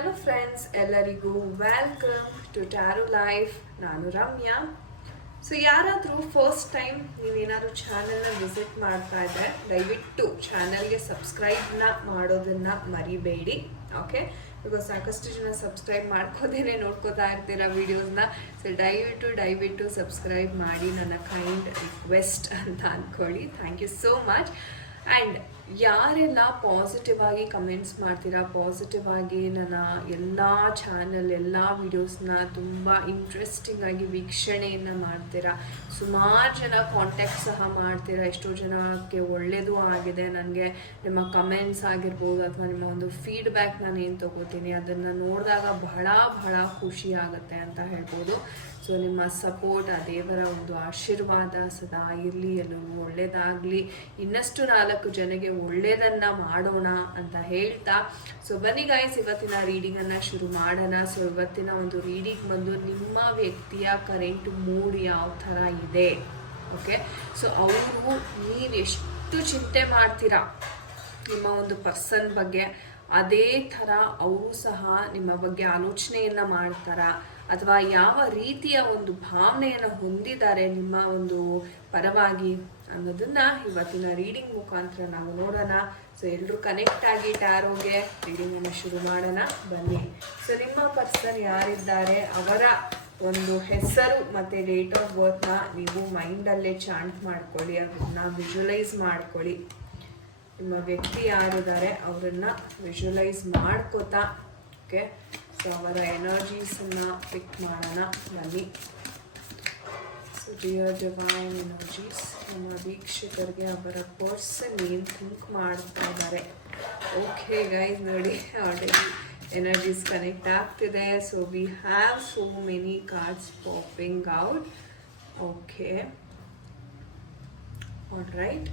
Hello friends, ಎಲ್ಲರಿಗೂ welcome to taro life. ನಾನು Ramya. So ಯಾರಾದರೂ ಫಸ್ಟ್ ಟೈಮ್ ನೀವೇನಾದರೂ ಚಾನಲ್ನ ವಿಸಿಟ್ ಮಾಡ್ತಾ ಇದ್ದರೆ ದಯವಿಟ್ಟು ಚಾನಲ್ಗೆ ಸಬ್ಸ್ಕ್ರೈಬ್ನ ಮಾಡೋದನ್ನು ಮರಿಬೇಡಿ. ಓಕೆ, ಬಿಕಾಸ್ ಸಾಕಷ್ಟು ಜನ ಸಬ್ಸ್ಕ್ರೈಬ್ ಮಾಡ್ಕೋದೇನೆ ನೋಡ್ಕೋತಾ ಇರ್ತೀರ ವೀಡಿಯೋಸ್ನ. ಸೊ ದಯವಿಟ್ಟು ಸಬ್ಸ್ಕ್ರೈಬ್ ಮಾಡಿ, ನನ್ನ ಕೈಂಡ್ ರಿಕ್ವೆಸ್ಟ್ ಅಂತ ಅಂದ್ಕೊಳ್ಳಿ. Thank you so much. And ಯಾರೆಲ್ಲ ಪಾಸಿಟಿವ್ ಆಗಿ ಕಮೆಂಟ್ಸ್ ಮಾಡ್ತೀರಾ, ಪಾಸಿಟಿವ್ ಆಗಿ ನನ್ನ ಎಲ್ಲ ಚಾನಲ್ ಎಲ್ಲ ವೀಡಿಯೋಸ್ನ ತುಂಬ ಇಂಟ್ರೆಸ್ಟಿಂಗ್ ಆಗಿ ವೀಕ್ಷಣೆಯನ್ನು ಮಾಡ್ತೀರಾ, ಸುಮಾರು ಜನ ಕಾಂಟ್ಯಾಕ್ಟ್ ಸಹ ಮಾಡ್ತೀರಾ, ಎಷ್ಟೋ ಜನಕ್ಕೆ ಒಳ್ಳೆಯದು ಆಗಿದೆ. ನನಗೆ ನಿಮ್ಮ ಕಮೆಂಟ್ಸ್ ಆಗಿರ್ಬೋದು ಅಥವಾ ನಿಮ್ಮ ಒಂದು ಫೀಡ್ಬ್ಯಾಕ್ ನಾನು ಏನು ತೊಗೋತೀನಿ ಅದನ್ನು ನೋಡಿದಾಗ ಬಹಳ ಖುಷಿ ಆಗುತ್ತೆ ಅಂತ ಹೇಳ್ಬೋದು. ಸೊ ನಿಮ್ಮ ಸಪೋರ್ಟ್, ಆ ದೇವರ ಒಂದು ಆಶೀರ್ವಾದ ಸದಾ ಇರಲಿ, ಎಲ್ಲವೂ ಒಳ್ಳೆಯದಾಗಲಿ, ಇನ್ನಷ್ಟು 4 ಜನಕ್ಕೆ ಒಳ್ಳೆಯದನ್ನು ಮಾಡೋಣ ಅಂತ ಹೇಳ್ತಾ, ಸೊ ಬನ್ನಿ ಗೈಸ್, ಇವತ್ತಿನ ರೀಡಿಂಗನ್ನು ಶುರು ಮಾಡೋಣ. ಸೊ ಇವತ್ತಿನ ಒಂದು ರೀಡಿಂಗ್ ಬಂದು ನಿಮ್ಮ ವ್ಯಕ್ತಿಯ ಕರೆಂಟ್ ಮೂಡ್ ಯಾವ ಥರ ಇದೆ. ಓಕೆ, ಸೊ ಅವರು ನೀವೆಷ್ಟು ಚಿಂತೆ ಮಾಡ್ತೀರಾ ನಿಮ್ಮ ಒಂದು ಪರ್ಸನ್ ಬಗ್ಗೆ, ಅದೇ ಥರ ಅವರು ಸಹ ನಿಮ್ಮ ಬಗ್ಗೆ ಆಲೋಚನೆಯನ್ನು ಮಾಡ್ತಾರಾ, ಅಥವಾ ಯಾವ ರೀತಿಯ ಒಂದು ಭಾವನೆಯನ್ನು ಹೊಂದಿದ್ದಾರೆ ನಿಮ್ಮ ಒಂದು ಪರವಾಗಿ ಅನ್ನೋದನ್ನು ಇವತ್ತಿನ ರೀಡಿಂಗ್ ಮುಖಾಂತರ ನಾವು ನೋಡೋಣ. ಸೊ ಎಲ್ಲರೂ ಕನೆಕ್ಟ್ ಆಗಿ ಟ್ಯಾರೋಗೆ ರೀಡಿಂಗನ್ನು ಶುರು ಮಾಡೋಣ ಬನ್ನಿ. ಸೊ ನಿಮ್ಮ ಪರ್ಸನ್ ಯಾರಿದ್ದಾರೆ ಅವರ ಒಂದು ಹೆಸರು ಮತ್ತು ಡೇಟ್ ಆಫ್ ಬರ್ತ್ನ ನೀವು ಮೈಂಡಲ್ಲೇ ಚಾಂಟ್ ಮಾಡ್ಕೊಳ್ಳಿ, ಅದನ್ನು ವಿಜುವಲೈಸ್ ಮಾಡ್ಕೊಳ್ಳಿ. ನಿಮ್ಮ ವ್ಯಕ್ತಿ ಯಾರಿದ್ದಾರೆ ಅವರನ್ನು ವಿಜುವಲೈಸ್ ಮಾಡ್ಕೋತಾ, ಓಕೆ, ಸೊ ಅವರ ಎನರ್ಜೀಸನ್ನು ಪಿಕ್ ಮಾಡೋಣ ಬನ್ನಿ. ಸೊ ಡಿಯರ್ ಡಿವೈನ್ ಎನರ್ಜೀಸ್, ನಮ್ಮ ವೀಕ್ಷಕರಿಗೆ ಅವರ ಪರ್ಸನ್ ಏನು ಥಿಂಕ್ ಮಾಡ್ತಾ ಇದ್ದಾರೆ. ಓಕೆ ಗೈಸ್, ನೋಡಿ ಆಲ್ರೆಡಿ ಎನರ್ಜೀಸ್ ಕನೆಕ್ಟ್ ಆಗ್ತಿದೆ. So we have so many cards popping out. Okay, all right.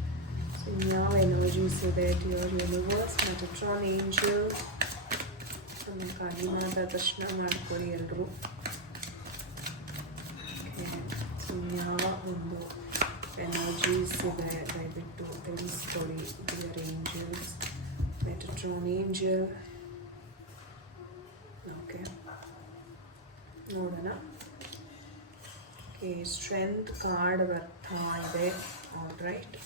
So ಯಾವ ಎನರ್ಜೀಸ್ ಇದೆ ಡಿಯರ್ ಯೂನಿವರ್ಸ್, ಮೆಟಟ್ರಾನ್ ಏಂಜಲ್, ಕಾಲಿನಾದ ದರ್ಶನ ಮಾಡ್ಕೊಳ್ಳಿ ಎಲ್ಲರೂ. ಯಾವ ಒಂದು ಎನರ್ಜೀಸ್ ಇದೆ ದಯವಿಟ್ಟು ತಿಳಿಸ್ಕೊಳ್ಳಿ ಡಿಯರ್ ಏಂಜಲ್ಸ್, ಮೆಟಟ್ರಾನ್ ಏಂಜಲ್. ಓಕೆ, ನೋಡೋಣ. ಓಕೆ, ಸ್ಟ್ರೆಂತ್ ಕಾರ್ಡ್ ಬರ್ತಾ ಇದೆ. All right,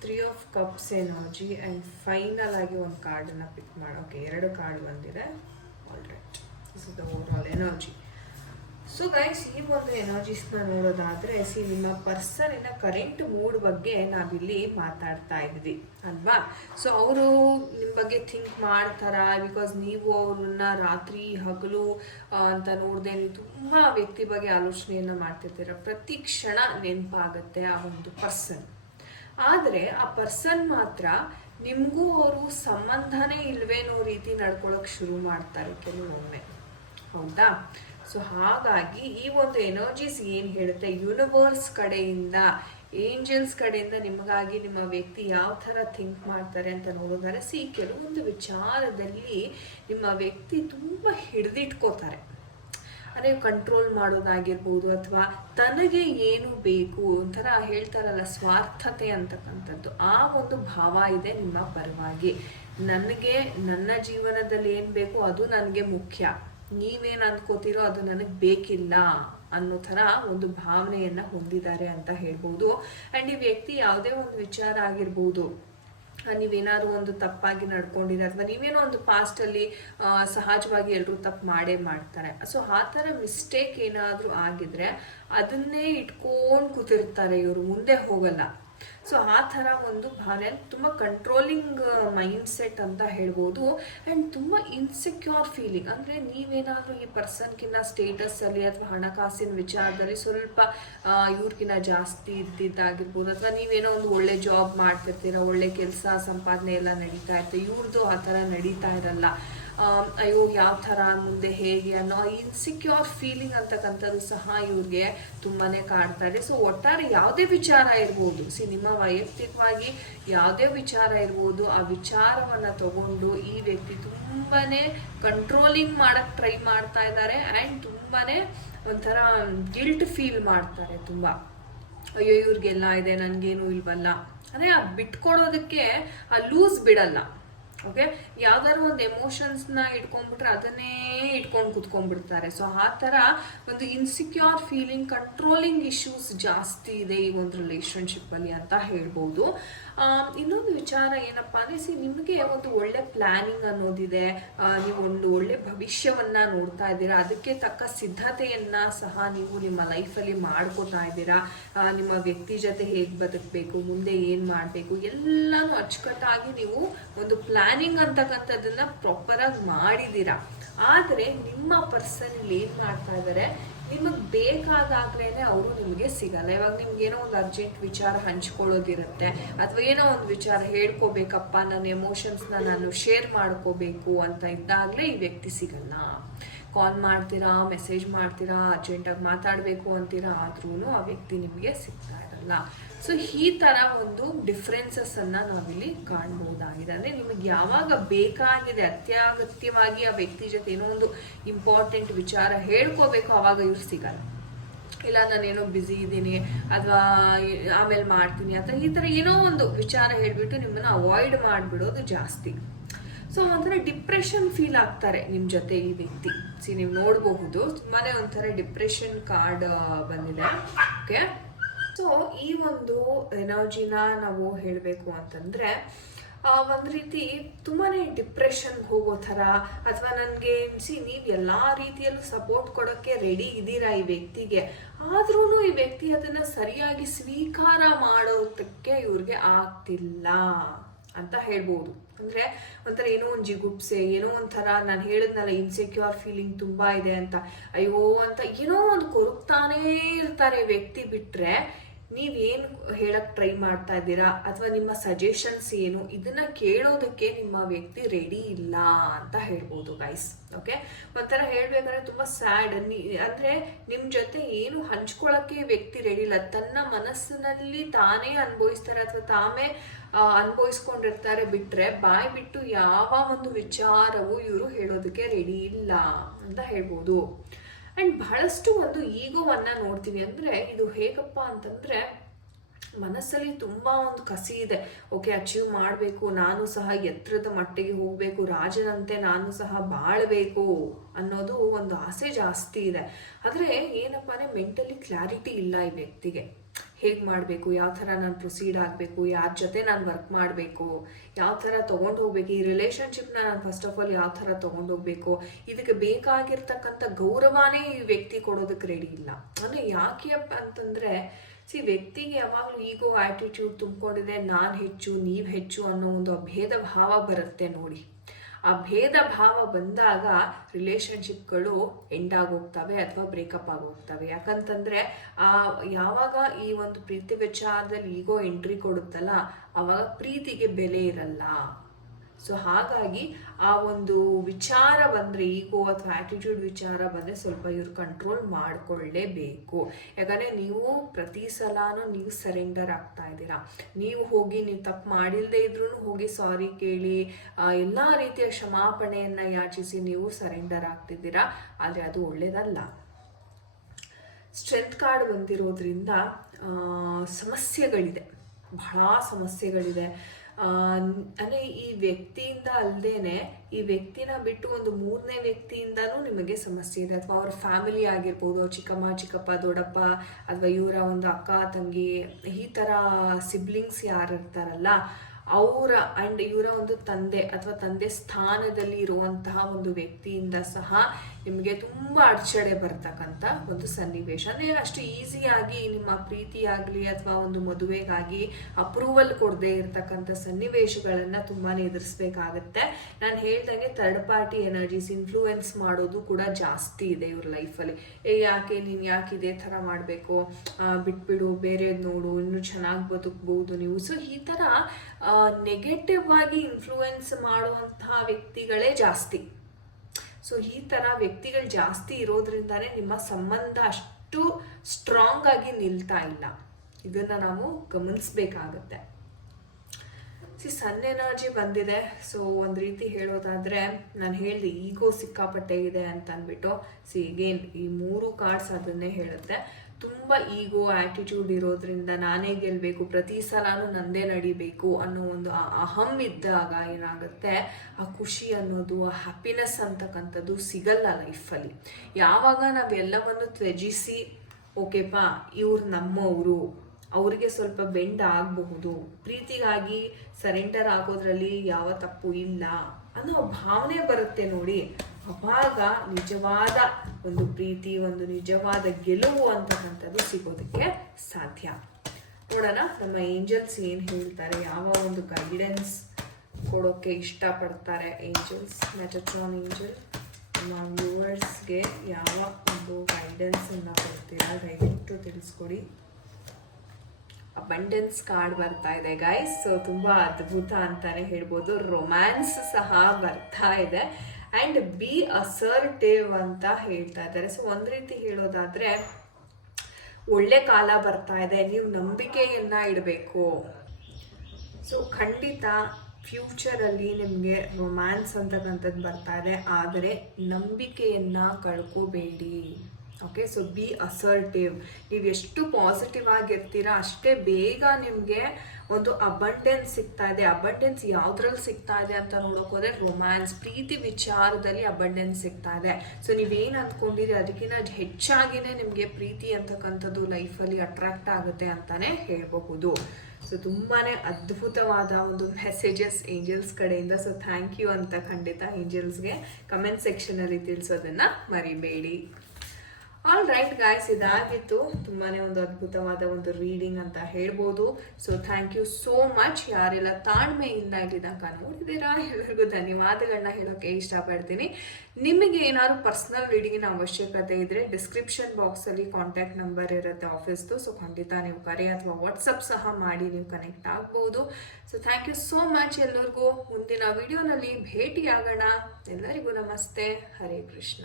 3 of cups energy and final ಆಗಿ ಒಂದು ಕಾರ್ಡನ್ನು ಪಿಕ್ ಮಾಡಿ. ಓಕೆ, 2 ಕಾರ್ಡ್ ಬಂದಿದೆ. All right, this is the over all energy. So guys, ಈ ಒಂದು ಎನರ್ಜೀಸ್ನ ನೋಡೋದಾದರೆ, ನಿಮ್ಮ ಪರ್ಸನಿನ ಕರೆಂಟ್ ಮೂಡ್ ಬಗ್ಗೆ ನಾವಿಲ್ಲಿ ಮಾತಾಡ್ತಾ ಇದ್ವಿ ಅಲ್ವಾ. ಸೊ ಅವರು ನಿಮ್ಮ ಬಗ್ಗೆ ಥಿಂಕ್ ಮಾಡ್ತಾರಾ, ಬಿಕಾಸ್ ನೀವು ಅವ್ರನ್ನ ರಾತ್ರಿ ಹಗಲು ಅಂತ ನೋಡದೆ ನೀವು ತುಂಬ ವ್ಯಕ್ತಿ ಬಗ್ಗೆ ಆಲೋಚನೆಯನ್ನು ಮಾಡ್ತಿರ್ತೀರ. ಪ್ರತಿ ಕ್ಷಣ ನೆನಪಾಗುತ್ತೆ ಆ ಒಂದು ಪರ್ಸನ್. ಆದರೆ ಆ ಪರ್ಸನ್ ಮಾತ್ರ ನಿಮಗೂ ಅವರು ಸಂಬಂಧನೇ ಇಲ್ವೇನೋ ರೀತಿ ನಡ್ಕೊಳಕ್ಕೆ ಶುರು ಮಾಡ್ತಾರೆ ಕೆಲವೊಮ್ಮೆ, ಹೌದಾ. ಸೊ ಹಾಗಾಗಿ ಈ ಒಂದು ಎನರ್ಜೀಸ್ ಏನು ಹೇಳುತ್ತೆ, ಯೂನಿವರ್ಸ್ ಕಡೆಯಿಂದ, ಏಂಜಲ್ಸ್ ಕಡೆಯಿಂದ ನಿಮಗಾಗಿ ನಿಮ್ಮ ವ್ಯಕ್ತಿ ಯಾವ ಥರ ಥಿಂಕ್ ಮಾಡ್ತಾರೆ ಅಂತ ನೋಡೋದಾದ್ರೆ, ಕೆಲವೊಂದು ವಿಚಾರದಲ್ಲಿ ನಿಮ್ಮ ವ್ಯಕ್ತಿ ತುಂಬ ಹಿಡಿದಿಟ್ಕೋತಾರೆ. ಅಂದರೆ ಕಂಟ್ರೋಲ್ ಮಾಡೋದಾಗಿರ್ಬೋದು, ಅಥವಾ ತನಗೆ ಏನು ಬೇಕು ಒಂಥರ ಹೇಳ್ತಾರಲ್ಲ ಸ್ವಾರ್ಥತೆ ಅಂತಕ್ಕಂಥದ್ದು, ಆ ಒಂದು ಭಾವ ಇದೆ ನಿಮ್ಮ ಪರವಾಗಿ. ನನಗೆ ನನ್ನ ಜೀವನದಲ್ಲಿ ಏನು ಬೇಕು ಅದು ನನಗೆ ಮುಖ್ಯ, ನೀವೇನು ಅಂದ್ಕೋತೀರೋ ಅದು ನನಗೆ ಬೇಕಿಲ್ಲ ಅನ್ನೋ ಥರ ಒಂದು ಭಾವನೆಯನ್ನು ಹೊಂದಿದ್ದಾರೆ ಅಂತ ಹೇಳ್ಬೋದು. ಆ್ಯಂಡ್ ಈ ವ್ಯಕ್ತಿ ಯಾವುದೇ ಒಂದು ವಿಚಾರ ಆಗಿರ್ಬೋದು, ನೀವೇನಾದ್ರು ಒಂದು ತಪ್ಪಾಗಿ ನಡ್ಕೊಂಡಿದ್ರೆ ಅಥವಾ ನೀವೇನೋ ಒಂದು ಪಾಸ್ಟಲ್ಲಿ ಸಹಜವಾಗಿ ಎಲ್ಲರೂ ತಪ್ಪು ಮಾಡೇ ಮಾಡ್ತಾರೆ. ಸೊ ಆ ಥರ ಮಿಸ್ಟೇಕ್ ಏನಾದರೂ ಆಗಿದ್ರೆ ಅದನ್ನೇ ಇಟ್ಕೊಂಡು ಕೂತಿರ್ತಾರೆ ಇವರು, ಮುಂದೆ ಹೋಗಲ್ಲ. ಸೊ ಆ ಥರ ಒಂದು ಭಾವನೆ, ತುಂಬ ಕಂಟ್ರೋಲಿಂಗ್ ಮೈಂಡ್ ಸೆಟ್ ಅಂತ ಹೇಳ್ಬೋದು. ಆ್ಯಂಡ್ ತುಂಬ ಇನ್ಸೆಕ್ಯೂರ್ ಫೀಲಿಂಗ್, ಅಂದರೆ ನೀವೇನಾದರೂ ಈ ಪರ್ಸನ್ಗಿನ್ನ ಸ್ಟೇಟಸ್ಸಲ್ಲಿ ಅಥವಾ ಹಣಕಾಸಿನ ವಿಚಾರದಲ್ಲಿ ಸ್ವಲ್ಪ ಇವ್ರಿಗಿನ್ನ ಜಾಸ್ತಿ ಇದ್ದಿದ್ದಾಗಿರ್ಬೋದು, ಅಥವಾ ನೀವೇನೋ ಒಂದು ಒಳ್ಳೆ ಜಾಬ್ ಮಾಡ್ತಿರ್ತೀರ, ಒಳ್ಳೆ ಕೆಲಸ ಸಂಪಾದನೆ ಎಲ್ಲ ನಡೀತಾ ಇರ್ತದೆ, ಇವ್ರದ್ದು ಆ ಥರ ನಡೀತಾ ಇರಲ್ಲ. ಅಯ್ಯೋ ಯಾವ ಥರ ಮುಂದೆ ಹೇಗೆ ಅನ್ನೋ ಇನ್ಸೆಕ್ಯೂರ್ ಫೀಲಿಂಗ್ ಅಂತಕ್ಕಂಥದ್ದು ಸಹ ಇವ್ರಿಗೆ ತುಂಬಾ ಕಾಡ್ತಾ ಇದೆ. ಸೊ ಒಟ್ಟಾರೆ ಯಾವುದೇ ವಿಚಾರ ಇರ್ಬೋದು, ನಿಮ್ಮ ವೈಯಕ್ತಿಕವಾಗಿ ಯಾವುದೇ ವಿಚಾರ ಇರ್ಬೋದು, ಆ ವಿಚಾರವನ್ನು ತಗೊಂಡು ಈ ವ್ಯಕ್ತಿ ತುಂಬಾ ಕಂಟ್ರೋಲಿಂಗ್ ಮಾಡೋಕ್ಕೆ ಟ್ರೈ ಮಾಡ್ತಾ ಇದ್ದಾರೆ. ಆ್ಯಂಡ್ ತುಂಬಾ ಒಂಥರ ಗಿಲ್ಟ್ ಫೀಲ್ ಮಾಡ್ತಾರೆ ತುಂಬ. ಅಯ್ಯೋ ಇವ್ರಿಗೆಲ್ಲ ಇದೆ, ನನಗೇನು ಇಲ್ವಲ್ಲ ಅಂದರೆ ಆ ಬಿಟ್ಕೊಡೋದಕ್ಕೆ ಆ ಲೂಸ್ ಬಿಡಲ್ಲ. ಓಕೆ, ಯಾವ್ದಾದ್ರು ಒಂದು ಎಮೋಷನ್ಸ್ನ ಇಟ್ಕೊಂಡ್ಬಿಟ್ರೆ ಅದನ್ನೇ ಇಟ್ಕೊಂಡು ಕುತ್ಕೊಂಡ್ಬಿಡ್ತಾರೆ. ಸೊ ಆ ಥರ ಒಂದು ಇನ್ಸಿಕ್ಯೂರ್ ಫೀಲಿಂಗ್, ಕಂಟ್ರೋಲಿಂಗ್ ಇಶ್ಯೂಸ್ ಜಾಸ್ತಿ ಇದೆ ಈ ಒಂದು ರಿಲೇಶನ್ಶಿಪ್ಪಲ್ಲಿ ಅಂತ ಹೇಳ್ಬೋದು. ಇನ್ನೊಂದು ವಿಚಾರ ಏನಪ್ಪ ಅಂದರೆ, ನಿಮಗೆ ಒಂದು ಒಳ್ಳೆ ಪ್ಲಾನಿಂಗ್ ಅನ್ನೋದಿದೆ, ನೀವು ಒಂದು ಒಳ್ಳೆ ಭವಿಷ್ಯವನ್ನ ನೋಡ್ತಾ ಇದ್ದೀರಾ, ಅದಕ್ಕೆ ತಕ್ಕ ಸಿದ್ಧತೆಯನ್ನ ಸಹ ನೀವು ನಿಮ್ಮ ಲೈಫಲ್ಲಿ ಮಾಡ್ಕೋತಾ ಇದ್ದೀರಾ. ನಿಮ್ಮ ವ್ಯಕ್ತಿ ಜೊತೆ ಹೇಗೆ ಬದುಕಬೇಕು, ಮುಂದೆ ಏನು ಮಾಡಬೇಕು, ಎಲ್ಲಾನು ಅಚ್ಚುಕಟ್ಟಾಗಿ ನೀವು ಒಂದು ಪ್ಲಾನಿಂಗ್ ಅಂತಕ್ಕಂಥದ್ದನ್ನ ಪ್ರಾಪರಾಗಿ ಮಾಡಿದ್ದೀರಾ. ಆದರೆ ನಿಮ್ಮ ಪರ್ಸನ್ ಇಲ್ಲಿ ಏನು ಮಾಡ್ತಾ ಇದ್ದಾರೆ, ನಿಮಗೆ ಬೇಕಾದಾಗ್ಲೇನೆ ಅವರು ನಿಮಗೆ ಸಿಗಲ್ಲ. ಇವಾಗ ನಿಮ್ಗೆ ಏನೋ ಒಂದು ಅರ್ಜೆಂಟ್ ವಿಚಾರ ಹಂಚ್ಕೊಳ್ಳೋದಿರುತ್ತೆ, ಅಥವಾ ಏನೋ ಒಂದು ವಿಚಾರ ಹೇಳ್ಕೋಬೇಕಪ್ಪ, ನನ್ನ ಎಮೋಷನ್ಸ್ನ ನಾನು ಶೇರ್ ಮಾಡ್ಕೋಬೇಕು ಅಂತ ಇದ್ದಾಗಲೇ ಈ ವ್ಯಕ್ತಿ ಸಿಗಲ್ಲ. ಕಾಲ್ ಮಾಡ್ತೀರಾ, ಮೆಸೇಜ್ ಮಾಡ್ತೀರಾ, ಅರ್ಜೆಂಟಾಗಿ ಮಾತಾಡಬೇಕು ಅಂತೀರಾ, ಆದ್ರೂ ಆ ವ್ಯಕ್ತಿ ನಿಮಗೆ ಸಿಗ್ತಾ ಇರಲ್ಲ. ಸೊ ಈ ಥರ ಒಂದು ಡಿಫ್ರೆನ್ಸಸ್ಸನ್ನು ನಾವಿಲ್ಲಿ ಕಾಣ್ಬೋದಾಗಿದೆ. ಅಂದರೆ ನಿಮಗೆ ಯಾವಾಗ ಬೇಕಾಗಿದೆ, ಅತ್ಯಗತ್ಯವಾಗಿ ಆ ವ್ಯಕ್ತಿ ಜೊತೆ ಏನೋ ಒಂದು ಇಂಪಾರ್ಟೆಂಟ್ ವಿಚಾರ ಹೇಳ್ಕೋಬೇಕು, ಆವಾಗ ಇವ್ರು ಸಿಗಲ್ಲ. ಇಲ್ಲ ನಾನೇನೋ ಬ್ಯುಸಿ ಇದ್ದೀನಿ, ಅಥವಾ ಆಮೇಲೆ ಮಾಡ್ತೀನಿ ಅಂತ ಈ ಥರ ಏನೋ ಒಂದು ವಿಚಾರ ಹೇಳಿಬಿಟ್ಟು ನಿಮ್ಮನ್ನು ಅವಾಯ್ಡ್ ಮಾಡಿಬಿಡೋದು ಜಾಸ್ತಿ. ಸೊ ಒಂಥರ ಡಿಪ್ರೆಷನ್ ಫೀಲ್ ಆಗ್ತಾರೆ ನಿಮ್ಮ ಜೊತೆ ಈ ವ್ಯಕ್ತಿ. ನೀವು ನೋಡಬಹುದು, ತುಂಬಾನೇ ಒಂಥರ ಡಿಪ್ರೆಷನ್ ಕಾರ್ಡ್ ಬಂದಿದೆ. ಓಕೆ, ಸೊ ಈ ಒಂದು ಎನರ್ಜಿನ ನಾವು ಹೇಳಬೇಕು ಅಂತಂದರೆ, ಒಂದು ರೀತಿ ತುಂಬಾ ಡಿಪ್ರೆಷನ್ಗೆ ಹೋಗೋ ಥರ, ಅಥವಾ ನನಗೆ ನೀವು ಎಲ್ಲ ರೀತಿಯಲ್ಲೂ ಸಪೋರ್ಟ್ ಕೊಡೋಕ್ಕೆ ರೆಡಿ ಇದ್ದೀರಾ ಈ ವ್ಯಕ್ತಿಗೆ, ಆದ್ರೂ ಈ ವ್ಯಕ್ತಿ ಅದನ್ನು ಸರಿಯಾಗಿ ಸ್ವೀಕಾರ ಮಾಡೋದಕ್ಕೆ ಇವ್ರಿಗೆ ಆಗ್ತಿಲ್ಲ ಅಂತ ಹೇಳ್ಬೋದು. ಅಂದರೆ ಒಂಥರ ಏನೋ ಒಂದು ಜಿಗುಪ್ಸೆ, ಏನೋ ಒಂಥರ ನಾನು ಹೇಳಿದ್ನಲ್ಲ ಇನ್ಸೆಕ್ಯೂರ್ ಫೀಲಿಂಗ್ ತುಂಬ ಇದೆ ಅಂತ, ಅಯ್ಯೋ ಅಂತ ಏನೋ ಒಂದು ಕೊರಗ್ತಾನೇ ಇರ್ತಾರೆ ವ್ಯಕ್ತಿ. ಬಿಟ್ಟರೆ ನೀವೇನು ಹೇಳಕ್ಕೆ ಟ್ರೈ ಮಾಡ್ತಾ ಇದ್ದೀರಾ, ಅಥವಾ ನಿಮ್ಮ ಸಜೆಷನ್ಸ್ ಏನು, ಇದನ್ನ ಕೇಳೋದಕ್ಕೆ ನಿಮ್ಮ ವ್ಯಕ್ತಿ ರೆಡಿ ಇಲ್ಲ ಅಂತ ಹೇಳ್ಬೋದು ಗೈಸ್. ಓಕೆ, ಒಂಥರ ಹೇಳ್ಬೇಕಂದ್ರೆ ತುಂಬ ಸ್ಯಾಡ್. ಅಂದರೆ ನಿಮ್ಮ ಜೊತೆ ಏನು ಹಂಚ್ಕೊಳ್ಳೋಕ್ಕೆ ವ್ಯಕ್ತಿ ರೆಡಿ ಇಲ್ಲ, ತನ್ನ ಮನಸ್ಸಿನಲ್ಲಿ ತಾನೇ ಅನುಭವಿಸ್ತಾರೆ ಅಥವಾ ತಾವೇ ಅನುಭವಿಸ್ಕೊಂಡಿರ್ತಾರೆ. ಬಿಟ್ಟರೆ ಬಾಯ್ ಬಿಟ್ಟು ಯಾವ ಒಂದು ವಿಚಾರವೂ ಇವರು ಹೇಳೋದಕ್ಕೆ ರೆಡಿ ಇಲ್ಲ ಅಂತ ಹೇಳ್ಬೋದು. ಆ್ಯಂಡ್ ಬಹಳಷ್ಟು ಒಂದು ಈಗೋವನ್ನು ನೋಡ್ತೀವಿ. ಅಂದರೆ ಇದು ಹೇಗಪ್ಪ ಅಂತಂದರೆ, ಮನಸ್ಸಲ್ಲಿ ತುಂಬ ಒಂದು ಕಸಿ ಇದೆ. ಓಕೆ, ಅಚೀವ್ ಮಾಡಬೇಕು, ನಾನು ಸಹ ಎತ್ತರದ ಮಟ್ಟಿಗೆ ಹೋಗಬೇಕು, ರಾಜನಂತೆ ನಾನು ಸಹ ಬಾಳಬೇಕು ಅನ್ನೋದು ಒಂದು ಆಸೆ ಜಾಸ್ತಿ ಇದೆ. ಆದರೆ ಏನಪ್ಪ ಅಂದರೆ ಮೆಂಟಲಿ ಕ್ಲಾರಿಟಿ ಇಲ್ಲ ಈ ವ್ಯಕ್ತಿಗೆ. ಹೇಗೆ ಮಾಡಬೇಕು, ಯಾವ ಥರ ನಾನು ಪ್ರೊಸೀಡ್ ಆಗಬೇಕು, ಯಾರ ಜೊತೆ ನಾನು ವರ್ಕ್ ಮಾಡಬೇಕು, ಯಾವ ಥರ ತೊಗೊಂಡು ಹೋಗ್ಬೇಕು, ಈ ರಿಲೇಷನ್ಶಿಪ್ನ ನಾನು ಫಸ್ಟ್ ಆಫ್ ಆಲ್ ಯಾವ ಥರ ತೊಗೊಂಡು ಹೋಗ್ಬೇಕು, ಇದಕ್ಕೆ ಬೇಕಾಗಿರ್ತಕ್ಕಂಥ ಗೌರವನೇ ಈ ವ್ಯಕ್ತಿ ಕೊಡೋದಕ್ಕೆ ರೆಡಿ ಇಲ್ಲ. ಅಂದರೆ ಯಾಕೆಯಪ್ಪ ಅಂತಂದರೆ, ವ್ಯಕ್ತಿಗೆ ಯಾವಾಗಲೂ ಈಗೋ ಆ್ಯಟಿಟ್ಯೂಡ್ ತುಂಬಿಕೊಂಡಿದೆ, ನಾನು ಹೆಚ್ಚು ನೀವು ಹೆಚ್ಚು ಅನ್ನೋ ಒಂದು ಭೇದ ಭಾವ ಬರುತ್ತೆ ನೋಡಿ. ಆ ಭೇದ ಭಾವ ಬಂದಾಗ ರಿಲೇಷನ್ಶಿಪ್ಗಳು ಎಂಡ್ ಆಗೋಗ್ತವೆ ಅಥವಾ ಬ್ರೇಕಪ್ ಆಗೋಗ್ತವೆ. ಯಾಕಂತಂದರೆ ಯಾವಾಗ ಈ ಒಂದು ಪ್ರೀತಿ ವಿಚಾರದಲ್ಲಿ ಈಗೋ ಎಂಟ್ರಿ ಕೊಡುತ್ತಲ್ಲ, ಆವಾಗ ಪ್ರೀತಿಗೆ ಬೆಲೆ ಇರಲ್ಲ. ಸೊ ಹಾಗಾಗಿ ಆ ಒಂದು ವಿಚಾರ ಬಂದರೆ, ಈಗೋ ಅಥವಾ ಆ್ಯಟಿಟ್ಯೂಡ್ ವಿಚಾರ ಬಂದರೆ ಸ್ವಲ್ಪ ಇವ್ರು ಕಂಟ್ರೋಲ್ ಮಾಡಿಕೊಳ್ಳೇಬೇಕು. ಯಾಕಂದರೆ ನೀವು ಪ್ರತಿ ಸಲನೂ ನೀವು ಸರೆಂಡರ್ ಆಗ್ತಾ ಇದ್ದೀರಾ. ನೀವು ಹೋಗಿ, ನೀವು ತಪ್ಪು ಮಾಡಿಲ್ಲದೆ ಇದ್ರೂ ಹೋಗಿ ಸಾರಿ ಕೇಳಿ, ಎಲ್ಲ ರೀತಿಯ ಕ್ಷಮಾಪಣೆಯನ್ನು ಯಾಚಿಸಿ ನೀವು ಸರೆಂಡರ್ ಆಗ್ತಿದ್ದೀರಾ. ಆದರೆ ಅದು ಒಳ್ಳೆಯದಲ್ಲ. ಸ್ಟ್ರೆಂತ್ ಕಾರ್ಡ್ ಬಂದಿರೋದ್ರಿಂದ ಸಮಸ್ಯೆಗಳಿದೆ, ಬಹಳ ಸಮಸ್ಯೆಗಳಿದೆ. ಅಂದರೆ ಈ ವ್ಯಕ್ತಿಯಿಂದ ಅಲ್ಲದೇನೆ ಈ ವ್ಯಕ್ತಿನ ಬಿಟ್ಟು ಒಂದು ಮೂರನೇ ವ್ಯಕ್ತಿಯಿಂದನೂ ನಿಮಗೆ ಸಮಸ್ಯೆ ಇದೆ. ಅಥವಾ ಅವ್ರ ಫ್ಯಾಮಿಲಿ ಆಗಿರ್ಬೋದು, ಚಿಕ್ಕಮ್ಮ ಚಿಕ್ಕಪ್ಪ ದೊಡ್ಡಪ್ಪ, ಅಥವಾ ಇವರ ಒಂದು ಅಕ್ಕ ತಂಗಿ, ಈ ಥರ ಸಿಬ್ಲಿಂಗ್ಸ್ ಯಾರು ಇರ್ತಾರಲ್ಲ ಅವರ ಆ್ಯಂಡ್ ಇವರ ಒಂದು ತಂದೆ ಅಥವಾ ತಂದೆ ಸ್ಥಾನದಲ್ಲಿ ಇರುವಂತಹ ಒಂದು ವ್ಯಕ್ತಿಯಿಂದ ಸಹ ನಿಮಗೆ ತುಂಬ ಅಡಚಣೆ ಬರ್ತಕ್ಕಂಥ ಒಂದು ಸನ್ನಿವೇಶ. ಅಂದರೆ ಅಷ್ಟು ಈಸಿಯಾಗಿ ನಿಮ್ಮ ಪ್ರೀತಿಯಾಗಲಿ ಅಥವಾ ಒಂದು ಮದುವೆಗಾಗಿ ಅಪ್ರೂವಲ್ ಕೊಡದೇ ಇರ್ತಕ್ಕಂಥ ಸನ್ನಿವೇಶಗಳನ್ನು ತುಂಬಾ ಎದುರಿಸ್ಬೇಕಾಗತ್ತೆ. ನಾನು ಹೇಳ್ದಂಗೆ ಥರ್ಡ್ ಪಾರ್ಟಿ ಎನರ್ಜೀಸ್ ಇನ್ಫ್ಲೂಯೆನ್ಸ್ ಮಾಡೋದು ಕೂಡ ಜಾಸ್ತಿ ಇದೆ ಇವ್ರ ಲೈಫಲ್ಲಿ. ಯಾಕೆ ನೀನು ಯಾಕೆ ಇದೇ ಥರ ಮಾಡಬೇಕು, ಬಿಟ್ಬಿಡು, ಬೇರೆದು ನೋಡು, ಇನ್ನೂ ಚೆನ್ನಾಗಿ ಬದುಕ್ಬೋದು ನೀವು. ಸೊ ಈ ಥರ ನೆಗೆಟಿವ್ ಆಗಿ ಇನ್ಫ್ಲೂಯೆನ್ಸ್ ಮಾಡುವಂತಹ ವ್ಯಕ್ತಿಗಳೇ ಜಾಸ್ತಿ. ಸೊ ಈ ಥರ ವ್ಯಕ್ತಿಗಳು ಜಾಸ್ತಿ ಇರೋದ್ರಿಂದಾನೇ ನಿಮ್ಮ ಸಂಬಂಧ ಅಷ್ಟು ಸ್ಟ್ರಾಂಗ್ ಆಗಿ ನಿಲ್ತಾ ಇಲ್ಲ. ಇದನ್ನು ನಾವು ಗಮನಿಸ್ಬೇಕಾಗತ್ತೆ. ಸನ್ ಎನರ್ಜಿ ಬಂದಿದೆ. ಸೊ ಒಂದು ರೀತಿ ಹೇಳೋದಾದರೆ, ನಾನು ಹೇಳಿದೆ ಈಗೋ ಸಿಕ್ಕಾಪಟ್ಟೆ ಇದೆ ಅಂತ ಅಂದ್ಬಿಟ್ಟು. ಅಗೇನ್ ಈ 3 ಕಾರ್ಡ್ಸ್ ಅದನ್ನೇ ಹೇಳುತ್ತೆ. ತುಂಬ ಈಗೋ ಆ್ಯಟಿಟ್ಯೂಡ್ ಇರೋದ್ರಿಂದ ನಾನೇ ಗೆಲ್ಲಬೇಕು, ಪ್ರತಿ ಸಲನೂ ನಂದೇ ನಡಿಬೇಕು ಅನ್ನೋ ಒಂದು ಅಹಂ ಇದ್ದಾಗ ಏನಾಗುತ್ತೆ, ಆ ಖುಷಿ ಅನ್ನೋದು, ಆ ಹ್ಯಾಪಿನೆಸ್ ಅಂತಕ್ಕಂಥದ್ದು ಸಿಗಲ್ಲ ಲೈಫಲ್ಲಿ. ಯಾವಾಗ ನಾವೆಲ್ಲವನ್ನು ತ್ಯಜಿಸಿ ಓಕೆಪಾ ಇವ್ರು ನಮ್ಮವರು, ಅವ್ರಿಗೆ ಸ್ವಲ್ಪ ಬೆಂಡ್ ಆಗಬಹುದು, ಪ್ರೀತಿಗಾಗಿ ಸರೆಂಡರ್ ಆಗೋದ್ರಲ್ಲಿ ಯಾವ ತಪ್ಪು ಇಲ್ಲ ಅನ್ನೋ ಭಾವನೆ ಬರುತ್ತೆ ನೋಡಿ, ಅವಾಗ ನಿಜವಾದ ಒಂದು ಪ್ರೀತಿ, ಒಂದು ನಿಜವಾದ ಗೆಲುವು ಅಂತಕ್ಕಂಥದ್ದು ಸಿಗೋದಕ್ಕೆ ಸಾಧ್ಯ. ನೋಡೋಣ ನಮ್ಮ ಏಂಜಲ್ಸ್ ಏನು ಹೇಳ್ತಾರೆ, ಯಾವ ಒಂದು ಗೈಡೆನ್ಸ್ ಕೊಡೋಕ್ಕೆ ಇಷ್ಟಪಡ್ತಾರೆ ಏಂಜಲ್ಸ್. ಮೆಟಟ್ರಾನ್ ಏಂಜಲ್ ನಮ್ಮ ವ್ಯೂವರ್ಸ್ಗೆ ಯಾವ ಒಂದು ಗೈಡೆನ್ಸನ್ನು ಕೊಡ್ತೀರಾ ದಯವಿಟ್ಟು ತಿಳಿಸ್ಕೊಡಿ. ಅಬಂಡೆನ್ಸ್ ಕಾರ್ಡ್ ಬರ್ತಾ ಇದೆ ಗೈಸ್, ಸೊ ತುಂಬ ಅದ್ಭುತ ಅಂತಾನೆ ಹೇಳ್ಬೋದು. ರೊಮ್ಯಾನ್ಸ್ ಸಹ ಬರ್ತಾ ಇದೆ ಆ್ಯಂಡ್ ಬಿ ಅಸರ್ಟಿವ್ ಅಂತ ಹೇಳ್ತಾ ಇದ್ದಾರೆ. ಸೊ ಒಂದು ರೀತಿ ಹೇಳೋದಾದರೆ ಒಳ್ಳೆ ಕಾಲ ಬರ್ತಾ ಇದೆ, ನೀವು ನಂಬಿಕೆಯನ್ನು ಇಡಬೇಕು. ಸೊ ಖಂಡಿತ ಫ್ಯೂಚರಲ್ಲಿ ನಿಮಗೆ ರೊಮ್ಯಾನ್ಸ್ ಅಂತಕ್ಕಂಥದ್ದು ಬರ್ತಾ ಇದೆ, ಆದರೆ ನಂಬಿಕೆಯನ್ನು ಕಳ್ಕೋಬೇಡಿ. Okay, so be assertive. ನೀವು ಎಷ್ಟು ಪಾಸಿಟಿವ್ ಆಗಿರ್ತೀರಾ ಅಷ್ಟೇ ಬೇಗ ನಿಮಗೆ ಒಂದು ಅಬಂಡೆನ್ಸ್ ಸಿಗ್ತಾ ಇದೆ. ಅಬಂಡೆನ್ಸ್ ಯಾವುದ್ರಲ್ಲಿ ಸಿಗ್ತಾ ಇದೆ ಅಂತ ನೋಡೋಕೆ ಹೋದರೆ ರೊಮ್ಯಾನ್ಸ್, ಪ್ರೀತಿ ವಿಚಾರದಲ್ಲಿ ಅಬಂಡೆನ್ಸ್ ಸಿಗ್ತಾ ಇದೆ. ಸೊ ನೀವೇನು ಅಂದ್ಕೊಂಡಿರಿ ಅದಕ್ಕಿಂತ ಹೆಚ್ಚಾಗಿನೇ ನಿಮಗೆ ಪ್ರೀತಿ ಅಂತಕ್ಕಂಥದ್ದು ಲೈಫಲ್ಲಿ ಅಟ್ರಾಕ್ಟ್ ಆಗುತ್ತೆ ಅಂತಲೇ ಹೇಳಬಹುದು. ಸೊ ತುಂಬಾ ಅದ್ಭುತವಾದ ಒಂದು ಮೆಸೇಜಸ್ ಏಂಜಲ್ಸ್ ಕಡೆಯಿಂದ. ಸೊ ಥ್ಯಾಂಕ್ ಯು ಅಂತ ಖಂಡಿತ ಏಂಜಲ್ಸ್ಗೆ ಕಮೆಂಟ್ ಸೆಕ್ಷನಲ್ಲಿ ತಿಳಿಸೋದನ್ನು ಮರಿಬೇಡಿ. ಆಲ್ ರೈಟ್ ಗಾಯ್ಸ್, ಇದಾಗಿತ್ತು ತುಂಬಾ ಒಂದು ಅದ್ಭುತವಾದ ಒಂದು ರೀಡಿಂಗ್ ಅಂತ ಹೇಳ್ಬೋದು. So thank you so much. ಯಾರೆಲ್ಲ ತಾಳ್ಮೆಯಿಂದ ಇಲ್ಲಿ ತನಕ ನೋಡಿದ್ದೀರಾ ಎಲ್ಲರಿಗೂ ಧನ್ಯವಾದಗಳನ್ನ ಹೇಳೋಕ್ಕೆ ಇಷ್ಟಪಡ್ತೀನಿ. ನಿಮಗೆ ಏನಾದ್ರು ಪರ್ಸ್ನಲ್ ರೀಡಿಂಗಿನ ಅವಶ್ಯಕತೆ ಇದ್ದರೆ ಡಿಸ್ಕ್ರಿಪ್ಷನ್ ಬಾಕ್ಸಲ್ಲಿ ಕಾಂಟ್ಯಾಕ್ಟ್ ನಂಬರ್ ಇರುತ್ತೆ ಆಫೀಸ್ದು. ಸೊ ಖಂಡಿತ ನೀವು ಕರೆ ಅಥವಾ ವಾಟ್ಸಪ್ ಸಹ ಮಾಡಿ ನೀವು ಕನೆಕ್ಟ್ ಆಗ್ಬೋದು. So thank you so much. ಎಲ್ಲರಿಗೂ ಮುಂದಿನ ವಿಡಿಯೋನಲ್ಲಿ ಭೇಟಿಯಾಗೋಣ. ಎಲ್ಲರಿಗೂ ನಮಸ್ತೆ. ಹರೇ ಕೃಷ್ಣ.